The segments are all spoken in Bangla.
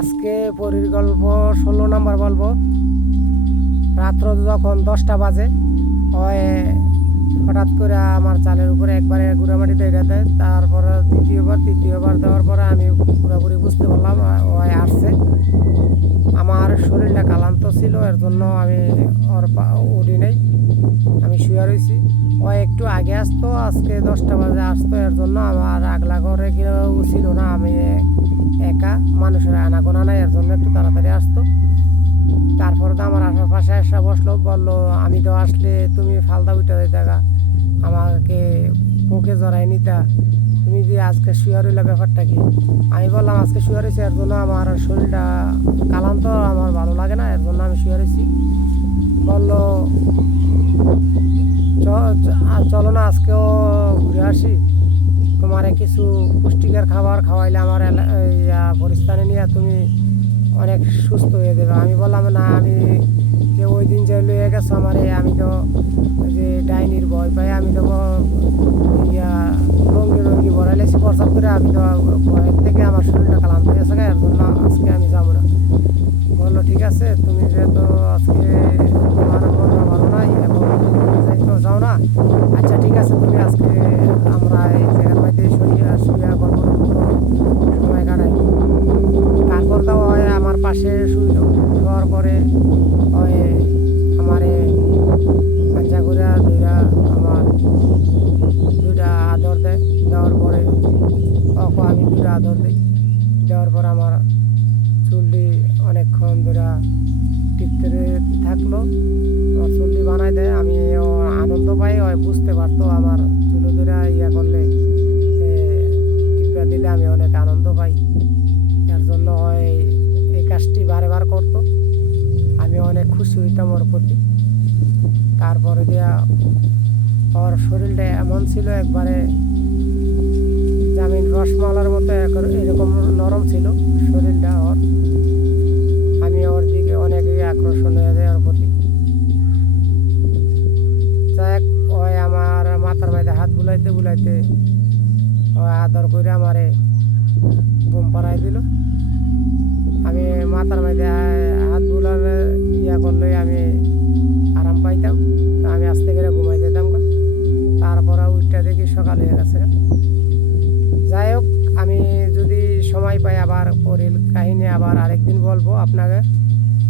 আজকে পরীর গল্প 16 নম্বর বলবো। রাত্র যখন 10টা বাজে ওই হঠাৎ করে আমার চালের উপরে একবারে গুঁড়ামাটি দিয়ে দেয়। তারপরে তৃতীয়বার দেওয়ার পরে আমি পুরোপুরি বুঝতে পারলাম ওই আসছে। আমার শরীরটা ক্লান্ত ছিল, এর জন্য আমি ওর উঠি নেই, আমি শুয়ে রয়েছি। ও একটু আগে আসতো, আজকে 10টা বাজে আসতো, এর জন্য আমার আগলা ঘরে কেউ ছিল না, আমি একা, মানুষের আনাগোনা নাই, এর জন্য একটু তাড়াতাড়ি আসতো। তারপরে তো আমার আসার পাশে এসে বসলো, বললো আমি তো আসলে তুমি ফালদা উঠে দিতে গা, আমাকে বুকে জড়াই নিতা, তুমি যে আজকে শুয়ে রইলা, ব্যাপারটা কি? আমি বললাম আজকে শুয়ে রয়েছি, এর জন্য আমার শরীরটা ক্লান্ত, আমার ভালো লাগে না, এর জন্য আমি শুয়ে রয়েছি। বললো চলো না আজকেও ঘুরে আসি, তোমার কিছু পুষ্টিকর খাবার খাওয়াইলে আমার পরিস্থানে নিয়ে তুমি অনেক সুস্থ হয়ে যাবে। আমি বললাম না, আমি যে ওই দিন যে লয়ে গেছো আমার, আমি তো যে ডাইনির ভয় পাই, আমি তো রঙ্গি রঙ্গি ভরাইলেছি প্রচার করে, আমি তো ভয়ের থেকে আমার শরীরটা ক্লান্ত হয়ে গেছে, এর জন্য আজকে আমি যাবো না। বললো ঠিক আছে, তুমি যেহেতু আজকে তোমার মনটা ভালো নাই, এখন তো যাও না, আচ্ছা ঠিক আছে, তুমি আজকে আমরা এই জায়গার মধ্যে শুয়ে গল্প সময় কাটাই। তারপর তো হয় আমার পাশে শুইল, শোয়ার পরে হয় আমার পাঞ্জা করে আমার দুইটা আদর দেয়, দেওয়ার পরে আমি দুইটা আদর দিই, দেওয়ার পর আমার চুলটি অনেকক্ষণ ধরে টিপতে থাকলো, আমার চুলটি বানাই দেয়, আমি আনন্দ পাই, ওই বুঝতে পারতো আমার চুলো ধরে করলে, টিপা দিলে আমি অনেক আনন্দ পাই, এর জন্য ওই এই কাজটি বারে করতো, আমি অনেক খুশি হইতাম ওর প্রতি। তারপরে দিয়া ওর শরীরটা এমন ছিল, একবারে জামিন রসমালার মতো এরকম নরম ছিল শরীরটা ওর। আমি ওর দিকে অনেকই আকর্ষণ হয়ে যায় ওর প্রতি। যাক, ওই আমার মাথার মধ্যে হাত বুলাইতে বুলাইতে ওই আদর করে আমারে ঘুম পাড়াই দিল। আমি মাথার মধ্যে হাত বুলালে করলে আমি আরাম পাইতাম, আমি আস্তে করে ঘুমাই যেতাম। তারপরে উঠটা দেখি সকাল হয়ে গেছে। যাই হোক, আমি যদি সময় পাই আবার পরের কাহিনী আবার আরেকদিন বলবো আপনাকে।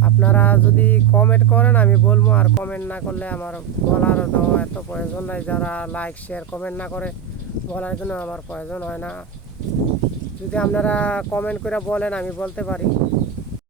আপনারা যদি কমেন্ট করেন আমি বলবো, আর কমেন্ট না করলে আমার বলার তো এত প্রয়োজন নাই। যারা লাইক শেয়ার কমেন্ট না করে, বলার জন্য আমার প্রয়োজন হয় না। যদি আপনারা কমেন্ট করে বলেন আমি বলতে পারি।